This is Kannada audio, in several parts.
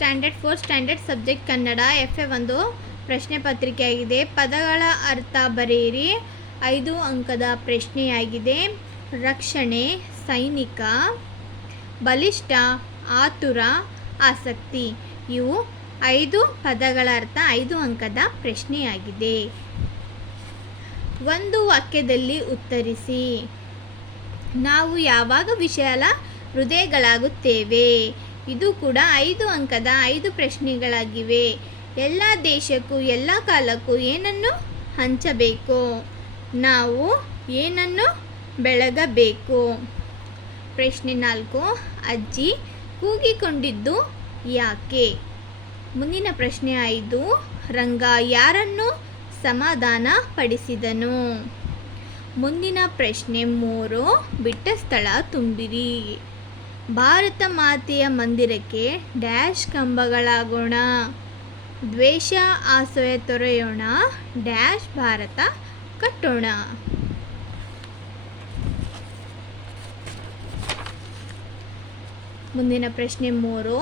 Standard 4 standard subject Kannada FA 1 ಪ್ರಶ್ನೆ ಪತ್ರಿಕೆಯಾಗಿದೆ. ಪದಗಳ ಅರ್ಥ ಬರೆಯಿರಿ. 5 ಅಂಕದ ಪ್ರಶ್ನೆಯಾಗಿದೆ. ರಕ್ಷಣೆ, ಸೈನಿಕ, ಬಲಿಷ್ಠ, ಆತುರ, ಆಸಕ್ತಿ. ಇವು 5 ಪದಗಳ ಅರ್ಥ 5 ಅಂಕದ ಪ್ರಶ್ನೆಯಾಗಿದೆ. ಒಂದು ವಾಕ್ಯದಲ್ಲಿ ಉತ್ತರಿಸಿ. ನಾವು ಯಾವಾಗ ವಿಶಾಲ ಹೃದಯಗಳಾಗುತ್ತೇವೆ? ಇದು ಕೂಡ 5 ಅಂಕದ 5 ಪ್ರಶ್ನೆಗಳಾಗಿವೆ. ಎಲ್ಲ ದೇಶಕ್ಕೂ ಎಲ್ಲ ಕಾಲಕ್ಕೂ ಏನನ್ನು ಹಂಚಬೇಕು? ನಾವು ಏನನ್ನು ಬೆಳಗಬೇಕು? ಪ್ರಶ್ನೆ 4. ಅಜ್ಜಿ ಕೂಗಿಕೊಂಡಿದ್ದು ಯಾಕೆ? ಮುಂದಿನ ಪ್ರಶ್ನೆ 5. ರಂಗ ಯಾರನ್ನು ಸಮಾಧಾನ ಪಡಿಸಿದನು? ಮುಂದಿನ ಪ್ರಶ್ನೆ 3. ಬಿಟ್ಟ ಸ್ಥಳ ತುಂಬಿರಿ. ಭಾರತ ಮಾತೆಯ ಮಂದಿರಕ್ಕೆ ಡ್ಯಾಶ್ ಕಂಬಗಳಾಗೋಣ. ದ್ವೇಷ ಅಸೂಯೆ ತೊರೆಯೋಣ. ಡ್ಯಾಶ್ ಭಾರತ ಕಟ್ಟೋಣ. ಮುಂದಿನ ಪ್ರಶ್ನೆ 3.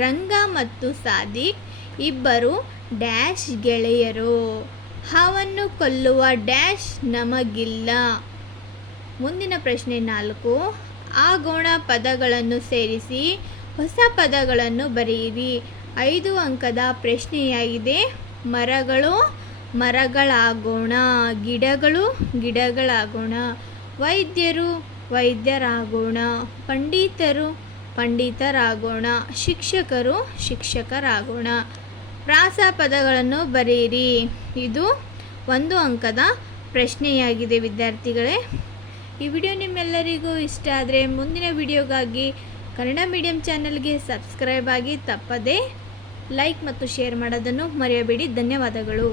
ರಂಗ ಮತ್ತು ಸಾದಿಕ್ ಇಬ್ಬರು ಡ್ಯಾಶ್ ಗೆಳೆಯರು. ಹಾವನ್ನು ಕೊಲ್ಲುವ ಡ್ಯಾಶ್ ನಮಗಿಲ್ಲ. ಮುಂದಿನ ಪ್ರಶ್ನೆ 4. ಆಗೋಣ ಪದಗಳನ್ನು ಸೇರಿಸಿ ಹೊಸ ಪದಗಳನ್ನು ಬರೆಯಿರಿ. 5 ಅಂಕದ ಪ್ರಶ್ನೆಯಾಗಿದೆ. ಮರಗಳು ಮರಗಳಾಗೋಣ. ಗಿಡಗಳು ಗಿಡಗಳಾಗೋಣ. ವೈದ್ಯರು ವೈದ್ಯರಾಗೋಣ. ಪಂಡಿತರು ಪಂಡಿತರಾಗೋಣ. ಶಿಕ್ಷಕರು ಶಿಕ್ಷಕರಾಗೋಣ. ಪ್ರಾಸ ಪದಗಳನ್ನು ಬರೆಯಿರಿ. ಇದು 1 ಅಂಕದ ಪ್ರಶ್ನೆಯಾಗಿದೆ ವಿದ್ಯಾರ್ಥಿಗಳೇ. ಈ ವಿಡಿಯೋ ನಿಮ್ಮೆಲ್ಲರಿಗೂ ಇಷ್ಟ ಆದರೆ ಮುಂದಿನ ವಿಡಿಯೋಗಾಗಿ ಕನ್ನಡ ಮೀಡಿಯಂ ಚಾನಲ್ಗೆ ಸಬ್ಸ್ಕ್ರೈಬ್ ಆಗಿ. ತಪ್ಪದೇ ಲೈಕ್ ಮತ್ತು ಶೇರ್ ಮಾಡೋದನ್ನು ಮರೆಯಬೇಡಿ. ಧನ್ಯವಾದಗಳು.